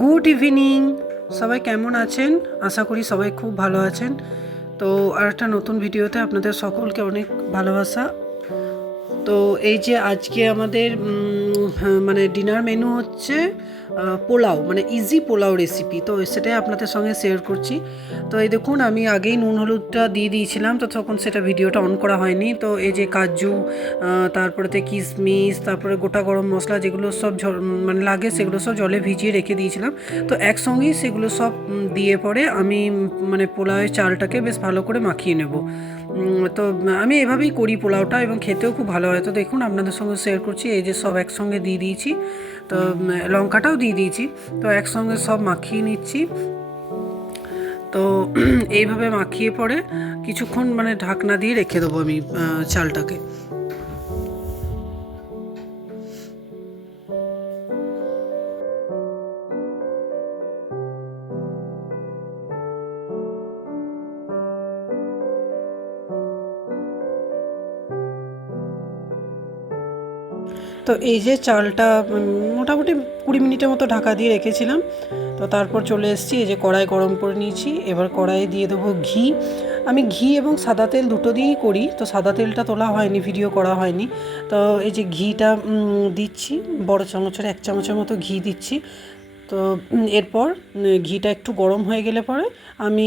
Good evening, সবাই কেমন আছেন? আশা করি সবাই খুব ভালো আছেন। তো আর একটা নতুন ভিডিওতে আপনাদের সকলকে অনেক ভালোবাসা। তো এই যে আজকে আমাদের মানে ডিনার মেনু হচ্ছে পোলাও, মানে ইজি পোলাও রেসিপি। তো সেটাই আপনাদের সঙ্গে শেয়ার করছি। তো এই দেখুন, আমি আগেই নুন হলুদটা দিয়ে দিয়েছিলাম, তো তখন সেটা ভিডিওটা অন করা হয়নি। তো এই যে কাজু, তারপরেতে কিশমিশ, তারপরে গোটা গরম মশলা যেগুলো সব মানে লাগে সেগুলো সব জলে ভিজিয়ে রেখে দিয়েছিলাম। তো একসঙ্গেই সেগুলো সব দিয়ে পরে আমি মানে পোলাওয়ের চালটাকে বেশ ভালো করে মাখিয়ে নেব। তো আমি এভাবেই করি পোলাওটা, এবং খেতেও খুব ভালো হয়। তো দেখুন, আপনাদের সঙ্গে শেয়ার করছি। এই যে সব একসঙ্গে দিয়ে দিয়েছি, তো লঙ্কাটাও দিয়ে দিয়েছি। তো একসঙ্গে সব মাখিয়ে নিচ্ছি। তো এইভাবে মাখিয়ে পরে কিছুক্ষণ মানে ঢাকনা দিয়ে রেখে দেবো আমি চালটাকে। তো এই যে চালটা মোটামুটি 20 মিনিটের মতো ঢাকা দিয়ে রেখেছিলাম। তো তারপর চলে এসেছি, এই যে কড়াই গরম করে নিয়েছি। এবার কড়াইয়ে দিয়ে দেবো ঘি। আমি ঘি এবং সাদা তেল দুটো দিয়েই করি, তো সাদা তেলটা তোলা হয়নি, ভিডিও করা হয়নি। তো এই যে ঘিটা দিচ্ছি, বড় চামচের 1 চামচের মতো ঘি দিচ্ছি। তো এরপর ঘিটা একটু গরম হয়ে গেলে পরে আমি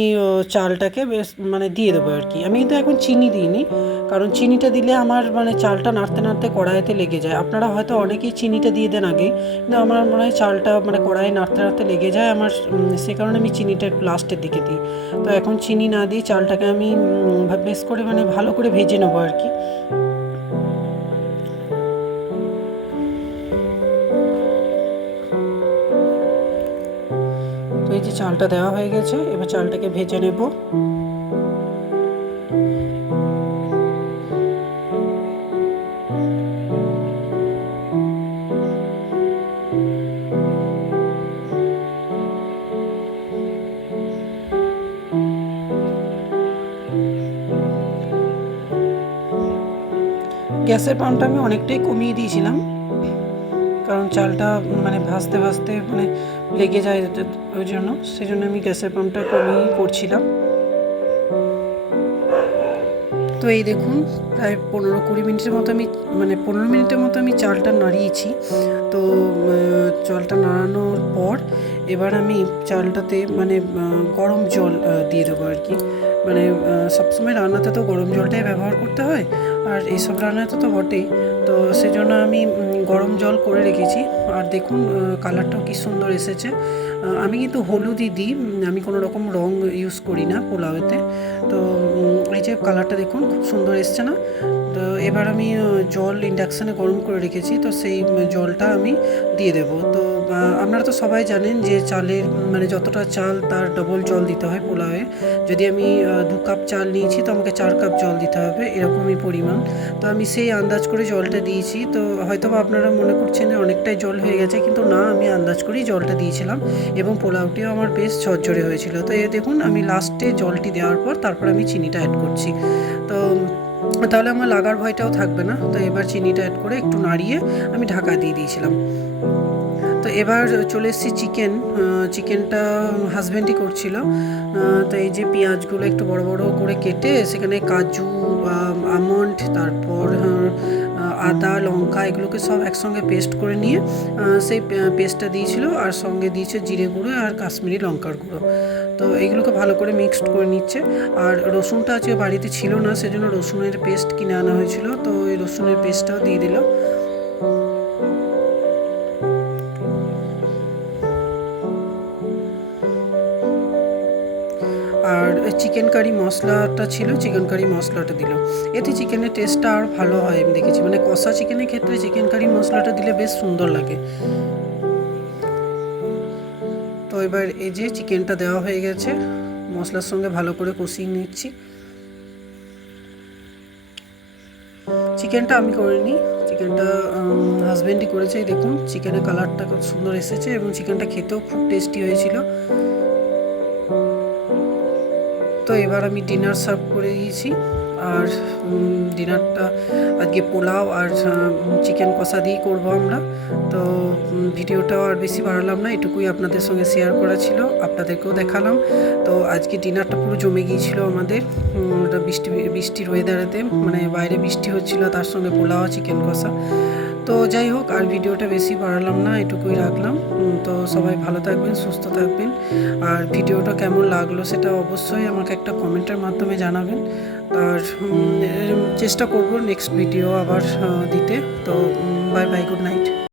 চালটাকে বেশ মানে দিয়ে দেবো আর কি। আমি কিন্তু এখন চিনি দিইনি, কারণ চিনিটা দিলে আমার মানে চালটা নাড়তে নাড়তে কড়াইতে লেগে যায়। আপনারা হয়তো অনেকেই চিনিটা দিয়ে দেন আগেই, কিন্তু আমার মনে হয় চালটা মানে কড়াইয়ে নাড়তে নাড়তে লেগে যায় আমার, সে কারণে আমি চিনিটা একটু লাস্টের দিকে দিই। তো এখন চিনি না দিয়ে চালটাকে আমি বেশ করে মানে ভালো করে ভেজে নেবো আর কি। তো এই যে চালটা দেওয়া হয়ে গেছে, এবার চালটাকে ভেজে নেব। গ্যাসের পাম্পটা আমি অনেকটাই কমিয়ে দিয়েছিলাম, কারণ চালটা মানে ভাজতে ভাজতে মানে লেগে যায় ওই জন্য, সেই জন্য আমি গ্যাসের পাম্পটা কমিয়েই করছিলাম। তো এই দেখুন, প্রায় 15-20 মিনিটের মতো আমি মানে 15 মিনিটের মতো আমি চালটা নাড়িয়েছি। তো চালটা নাড়ানোর পর এবার আমি চালটাতে মানে গরম জল দিয়ে দেবো আর কি। মানে সবসময় রান্নাতে তো গরম জলটাই ব্যবহার করতে হয়, আর এইসব রান্নাতে তো বটেই। তো সেজন্য আমি গরম জল করে রেখেছি। আর দেখুন কালারটাও কি সুন্দর এসেছে। আমি কিন্তু হলুদই দিই, আমি কোনো রকম রং ইউজ করি না পোলাওতে। তো এই যে কালারটা দেখুন খুব সুন্দর এসছে না? তো এবার আমি জল ইন্ডাকশানে গরম করে রেখেছি, তো সেই জলটা আমি দিয়ে দেব। তো আপনারা তো সবাই জানেন যে চালের মানে যতটা চাল তার ডবল জল দিতে হয় পোলাওয়ে। যদি আমি 2 কাপ চাল নিয়েছি, তো আমাকে 4 কাপ জল দিতে হবে, এরকমই পরিমাণ। তো আমি সেই আন্দাজ করে জলটা দিয়েছি। তো হয়তো বা আপনারা মনে করছেন যে অনেকটাই জল হয়ে গেছে, কিন্তু না, আমি আন্দাজ করেই জলটা দিয়েছিলাম, এবং পোলাওটিও আমার বেশ ঝরঝরে হয়েছিল। তো এই দেখুন, আমি লাস্টে জলটি দেওয়ার পর তারপর আমি চিনিটা অ্যাড করছি। তো তাহলে আমার লাগার ভয়টাও থাকবে না। তো এবার চিনিটা অ্যাড করে একটু নাড়িয়ে আমি ঢাকা দিয়ে দিয়েছিলাম। তো এবার চলে এসেছি চিকেনটা হাজব্যান্ডই করছিল। তো এই যে পেঁয়াজগুলো একটু বড় বড় করে কেটে সেখানে কাজু, আমন্ড, তারপর আদা, লঙ্কা এগুলোকে সব একসঙ্গে পেস্ট করে নিয়ে সেই পেস্টটা দিয়েছিল, আর সঙ্গে দিয়েছে জিরে গুঁড়ো আর কাশ্মীরি লঙ্কার গুঁড়ো। তো এইগুলোকে ভালো করে মিক্সড করে নিচ্ছে। আর রসুনটা আজকে বাড়িতে ছিল না, সেজন্য রসুনের পেস্ট কিনে আনা হয়েছিল, তো ওই রসুনের পেস্টটাও দিয়ে দিল। আর চিকেন কারি মশলাটা ছিল, চিকেন কারি মশলাটা দিল। এতে চিকেনের টেস্টটা আর ভালো হয় আমি দেখেছি, মানে কষা চিকেনের ক্ষেত্রে চিকেন কারি মশলাটা দিলে বেশ সুন্দর লাগে। তো এবার এই যে চিকেনটা দেওয়া হয়ে গেছে, মশলার সঙ্গে ভালো করে কষিয়ে নিচ্ছি। চিকেনটা আমি করিনি, চিকেনটা হাজব্যান্ডই করেছে। দেখুন চিকেনের কালারটা খুব সুন্দর এসেছে, এবং চিকেনটা খেতেও খুব টেস্টি হয়েছিল। তো এবার আমি ডিনার সার্ভ করে দিয়েছি। আর ডিনারটা আজকে পোলাও আর চিকেন কষা দিয়েই করবো আমরা। তো ভিডিওটাও আর বেশি বাড়ালাম না, এটুকুই আপনাদের সঙ্গে শেয়ার করা ছিল, আপনাদেরকেও দেখালাম। তো আজকে ডিনারটা পুরো জমে গিয়েছিল আমাদের বৃষ্টির ওয়েদারেতে, মানে বাইরে বৃষ্টি হচ্ছিল, তার সঙ্গে পোলাও চিকেন কষা। তো যাই হোক, আর ভিডিওটা বেশি বাড়ালাম না, এটুকুই রাখলাম। তো সবাই ভালো থাকবেন, সুস্থ থাকবেন। আর ভিডিওটা কেমন লাগলো সেটা অবশ্যই আমাকে একটা কমেন্টের মাধ্যমে জানাবেন। আর চেষ্টা করব নেক্সট ভিডিও আবার দিতে। তো বাই বাই, গুড নাইট।